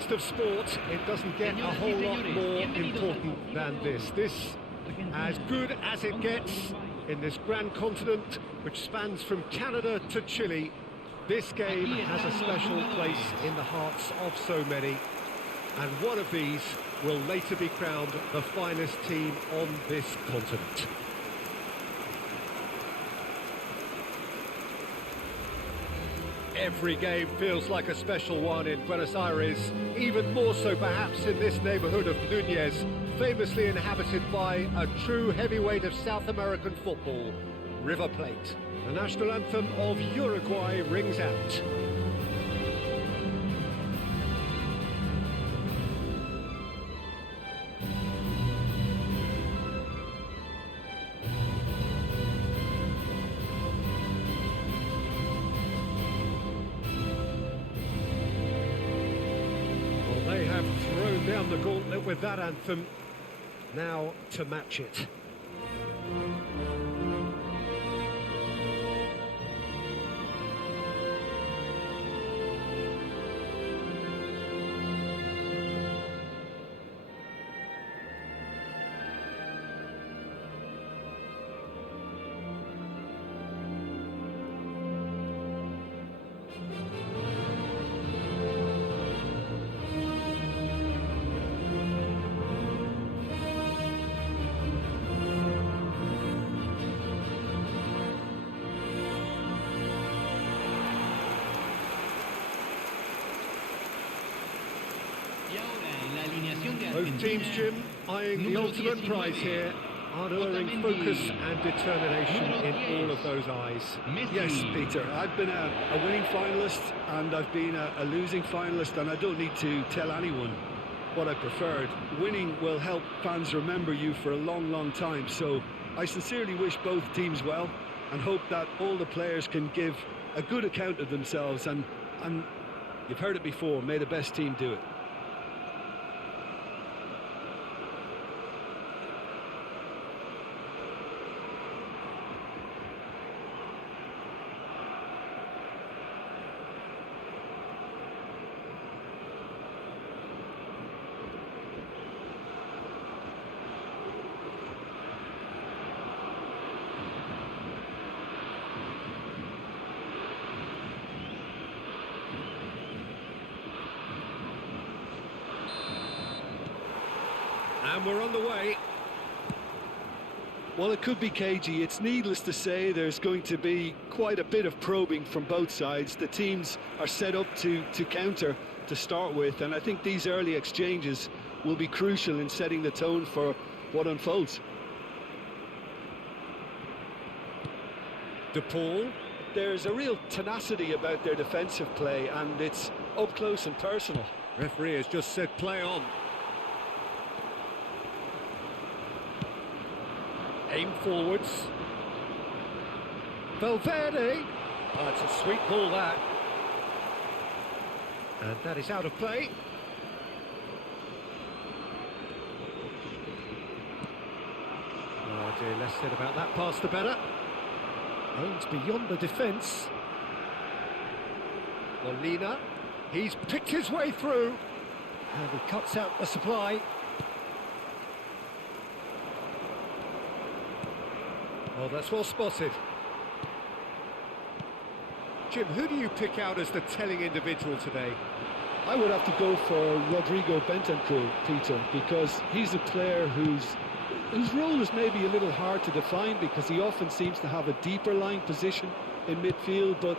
context of sport, it doesn't get a whole lot more important than this. This, as good as it gets in this grand continent, which spans from Canada to Chile. This game has a special place in the hearts of so many, and one of these will later be crowned the finest team on this continent. Every game feels like a special one in Buenos Aires, even more so perhaps in this neighbourhood of Núñez, famously inhabited by a true heavyweight of South American football, River Plate. The national anthem of Uruguay rings out. They have thrown down the gauntlet with that anthem. Now to match it. Both teams, Jim, eyeing the ultimate prize here, unerring focus and determination in all of those eyes. Yes, Peter, I've been a winning finalist and I've been a losing finalist, and I don't need to tell anyone what I preferred. Winning will help fans remember you for a long, long time, so I sincerely wish both teams well and hope that all the players can give a good account of themselves, and you've heard it before, may the best team do it. And we're on the way. Well, it could be cagey. It's needless to say there's going to be quite a bit of probing from both sides. The teams are set up to counter to start with, and I think these early exchanges will be crucial in setting the tone for what unfolds. De Paul. There's a real tenacity about their defensive play, and it's up close and personal. Referee has just said play on. Aim forwards. Valverde. Oh, it's a sweet ball, that. And that is out of play. Oh dear, less said about that pass the better. Aims beyond the defence. Molina. He's picked his way through. And he cuts out the supply. Oh, that's well spotted. Jim, who do you pick out as the telling individual today? I would have to go for Rodrigo Bentancur, Peter, because he's a player whose role is maybe a little hard to define, because he often seems to have a deeper lying position in midfield, but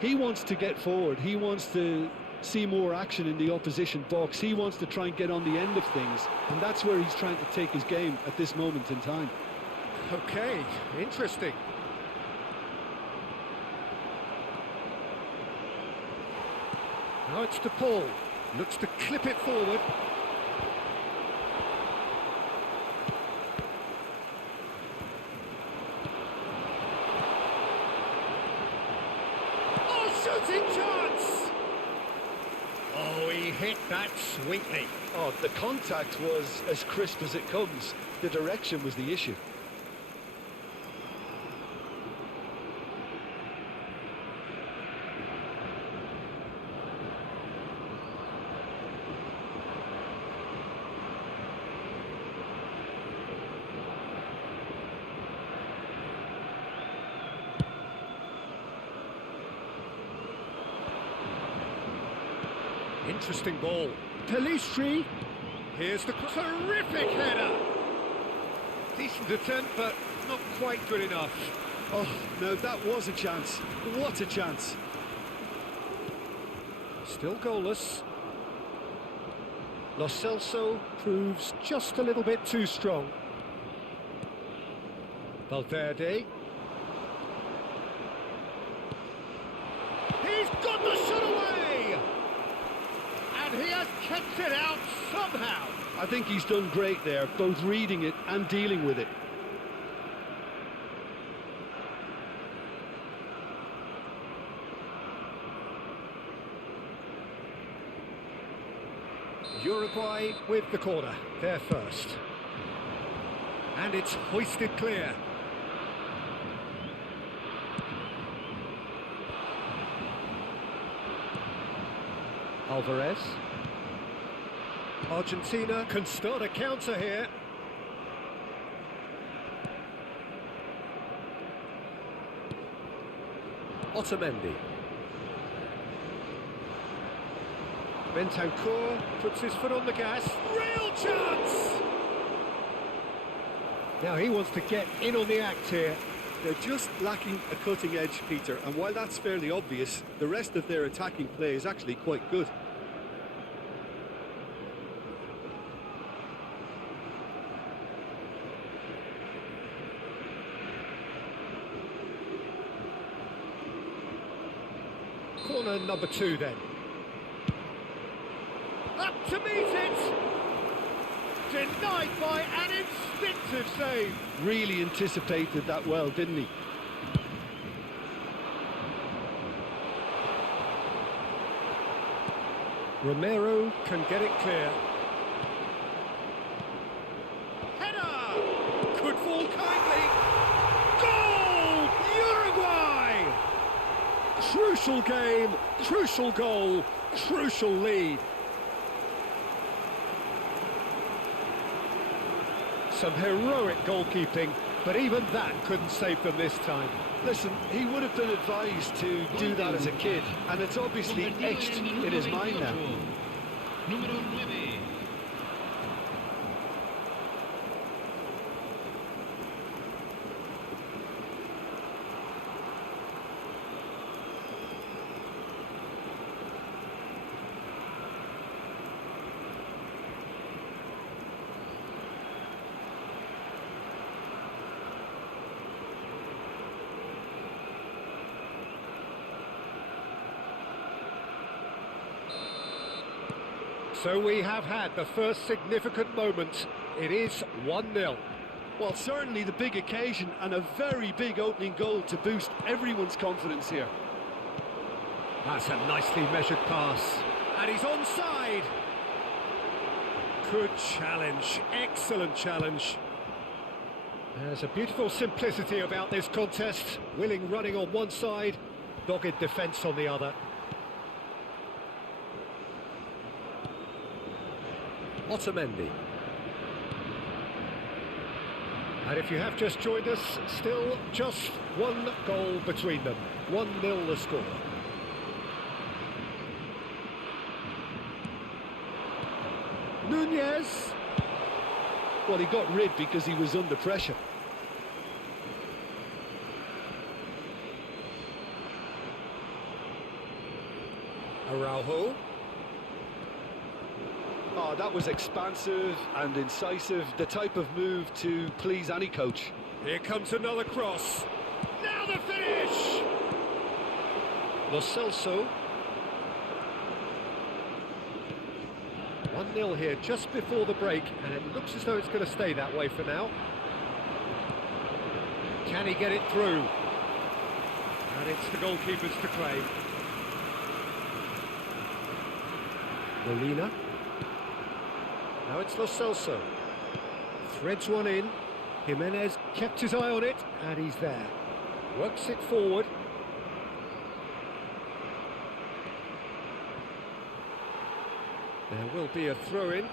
he wants to get forward. He wants to see more action in the opposition box. He wants to try and get on the end of things, and that's where he's trying to take his game at this moment in time. Okay, interesting. Now it's De Paul. Looks to clip it forward. Oh, shooting chance! Oh, he hit that sweetly. Oh, the contact was as crisp as it comes. The direction was the issue. interesting ball. Pelistri. Here's the terrific header. Decent attempt, but not quite good enough. Oh, no, that was a chance. What a chance. Still goalless. Lo Celso proves just a little bit too strong. Valverde. He's got the shot away! And he has kept it out somehow. I think he's done great there, both reading it and dealing with it. Uruguay with the corner, they're first. And it's hoisted clear. Alvarez. Argentina can start a counter here. Otamendi. Bentancur puts his foot on the gas. Real chance! Now he wants to get in on the act here. They're just lacking a cutting edge, Peter, and while that's fairly obvious, the rest of their attacking play is actually quite good. Corner number 2 then. Up to meet it! Denied by an instinctive save. Really anticipated that well, didn't he? Romero can get it clear. Header! Could fall kindly. Goal! Uruguay! Crucial game, crucial goal, crucial lead. Some heroic goalkeeping, but even that couldn't save them this time. Listen, he would have been advised to do that as a kid, and it's obviously etched in his mind now. Número 9. So we have had the first significant moment. It is 1-0. Well, certainly the big occasion and a very big opening goal to boost everyone's confidence here. That's a nicely measured pass. And he's onside. Good challenge, excellent challenge. There's a beautiful simplicity about this contest. Willing running on one side, dogged defence on the other. Otamendi. And if you have just joined us, still just one goal between them. 1-0 the score. Nunez. Well, he got rid because he was under pressure. Araujo. Oh, that was expansive and incisive, the type of move to please any coach. Here comes another cross. Now the finish! Lo Celso. 1-0 here just before the break, and it looks as though it's going to stay that way for now. Can he get it through? And it's the goalkeepers to claim. Molina. Now it's Lo Celso. Threads one in. Jimenez kept his eye on it, and he's there. Works it forward. There will be a throw-in.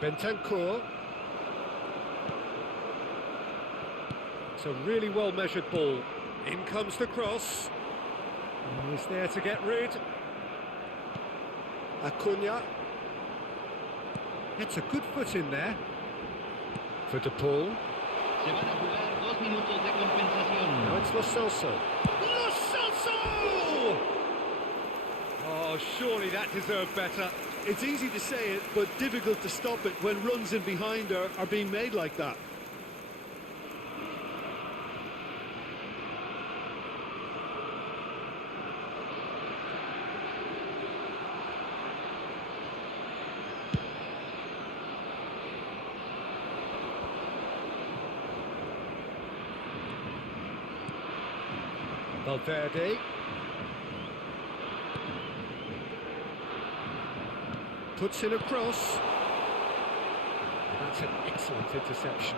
Bentancur. It's a really well-measured ball. In comes the cross. He's there to get rid. Acuna. Gets a good foot in there. For De Paul. Se van a jugar 2 minutos de compensación. Now it's Lo Celso. Lo Celso! Oh, surely that deserved better. It's easy to say it, but difficult to stop it when runs in behind are being made like that. Valverde. Puts in a cross. That's an excellent interception.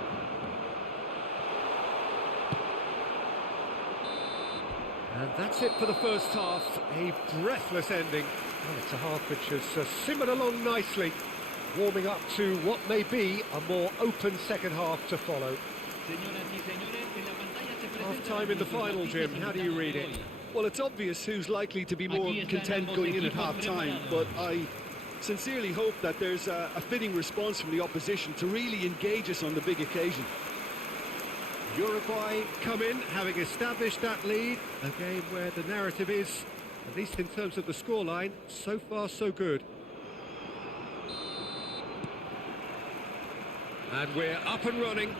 And that's it for the first half. A breathless ending. Well, it's a half which has simmered along nicely, warming up to what may be a more open second half to follow. Half-time in the final, Jim. How do you read it? Well, it's obvious who's likely to be more content going in at half-time, but I sincerely hope that there's a fitting response from the opposition to really engage us on the big occasion. Uruguay come in, having established that lead. A game where the narrative is, at least in terms of the scoreline, so far so good. And we're up and running.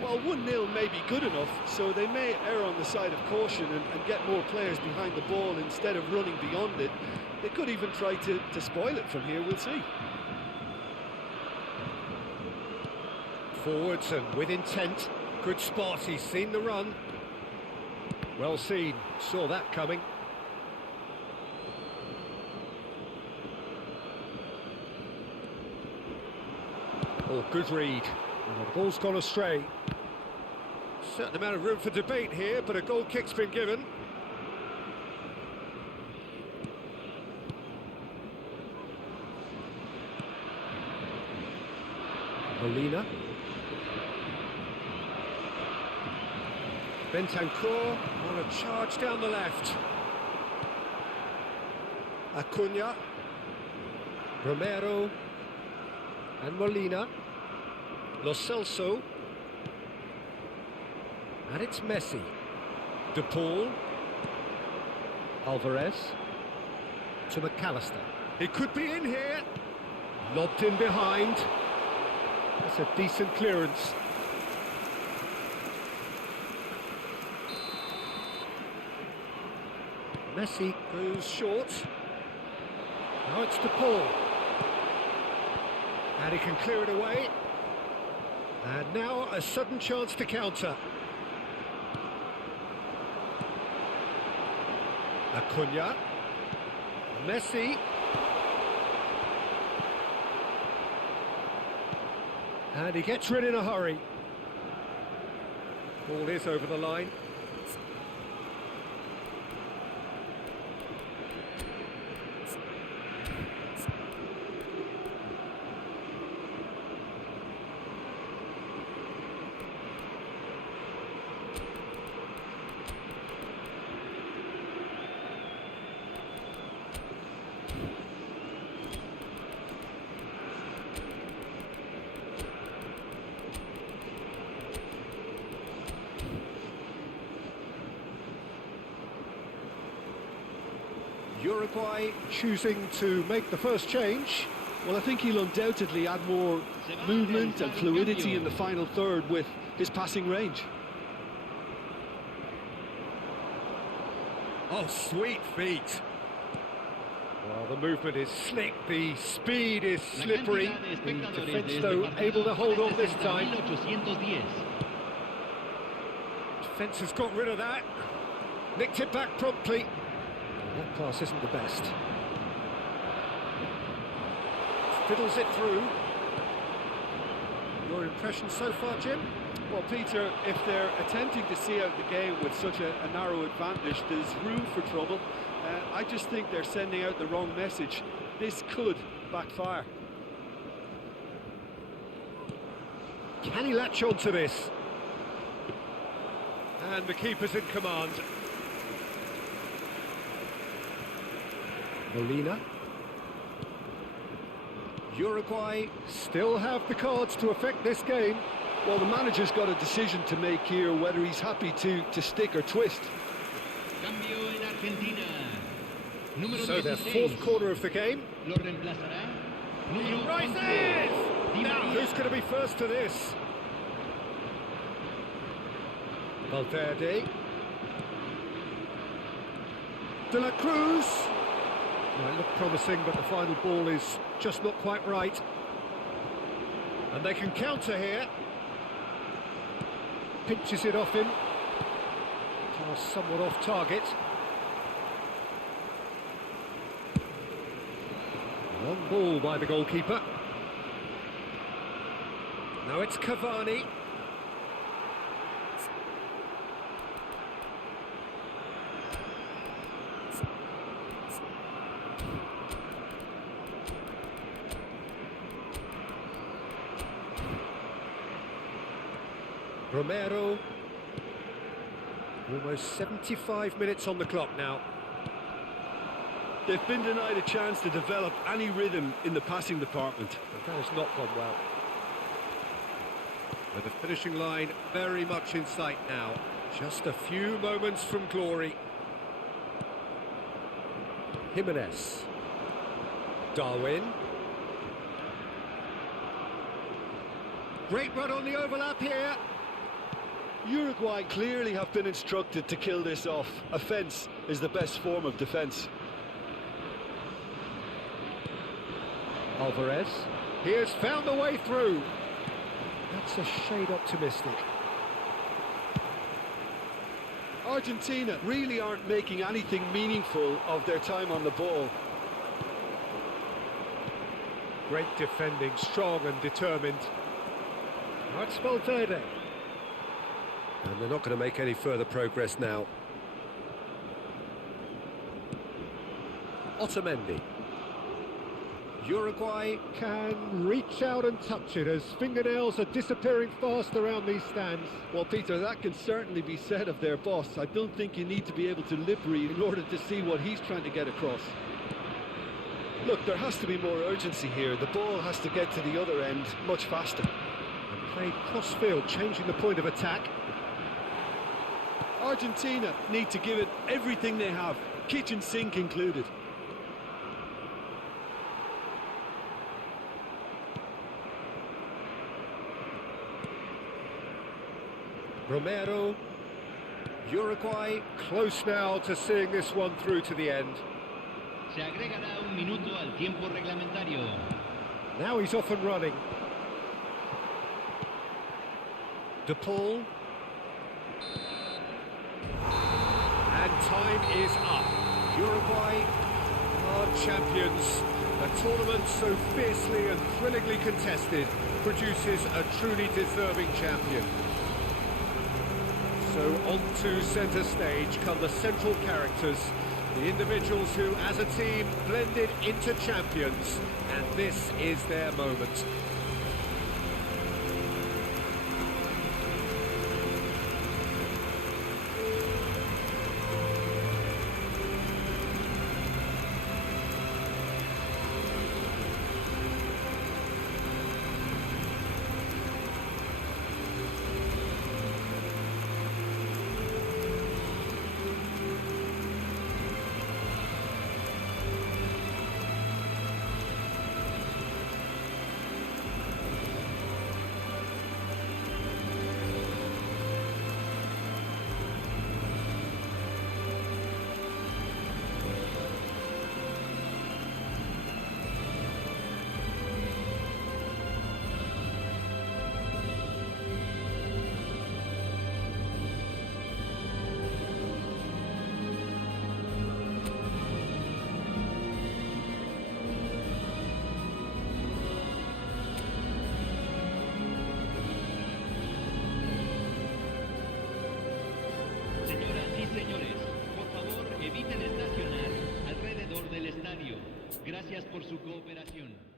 Well, 1-0 may be good enough, so they may err on the side of caution and get more players behind the ball instead of running beyond it. They could even try to spoil it from here, we'll see. Forwards and with intent. Good spot, he's seen the run. Well seen, saw that coming. Oh, good read. Oh, the ball's gone astray. Certain amount of room for debate here, but a goal kick's been given. Molina. Bentancur on a charge down the left. Acuna. Romero. And Molina. Lo Celso. And it's Messi. De Paul. Alvarez. To McAllister. It could be in here. Lobbed in behind. That's a decent clearance. Messi goes short. Now it's De Paul. And he can clear it away. And now a sudden chance to counter. Acuna. Messi. And he gets rid in a hurry. Ball is over the line. Uruguay choosing to make the first change. Well, I think he'll undoubtedly add more movement and fluidity in the final third with his passing range. Oh, sweet feet. Well, the movement is slick, the speed is slippery. The defence, though, able to hold on this time. Defence has got rid of that. Nicked it back promptly. That pass isn't the best. Fiddles it through. Your impression so far, Jim? Well, Peter, if they're attempting to see out the game with such a narrow advantage, there's room for trouble. I just think they're sending out the wrong message. This could backfire. Can he latch on to this? And the keeper's in command. Molina. Uruguay still have the cards to affect this game. Well, the manager's got a decision to make here, whether he's happy to stick or twist. Cambio en Argentina. Número So their 16. fourth quarter of the game. Lo reemplazará. Número 11. Rises! Di Now, María. who's going to be first to this? Valverde. De la Cruz. Might look promising, but the final ball is just not quite right. And they can counter here. Pinches it off him. Pass somewhat off target. Long ball by the goalkeeper. Now it's Cavani. Romero. Almost 75 minutes on the clock now. They've been denied a chance to develop any rhythm in the passing department. That has not gone well. But the finishing line very much in sight now. Just a few moments from glory. Jimenez. Darwin. Great run on the overlap here. Uruguay clearly have been instructed to kill this off. Offence is the best form of defence. Alvarez. He has found the way through. That's a shade optimistic. Argentina really aren't making anything meaningful of their time on the ball. Great defending, strong and determined. That's Valverde. And they're not going to make any further progress now. Otamendi. Uruguay can reach out and touch it as fingernails are disappearing fast around these stands. Well, Peter, that can certainly be said of their boss. I don't think you need to be able to lip read in order to see what he's trying to get across. Look, there has to be more urgency here. The ball has to get to the other end much faster. And played cross-field, changing the point of attack. Argentina need to give it everything they have, kitchen sink included. Romero. Uruguay close now to seeing this one through to the end. Se agregará un minuto al tiempo reglamentario. Now he's off and running. De Paul. And time is up. Uruguay are champions. A tournament so fiercely and thrillingly contested produces a truly deserving champion. So on to centre stage come the central characters, the individuals who, as a team, blended into champions, and this is their moment. Gracias por su cooperación.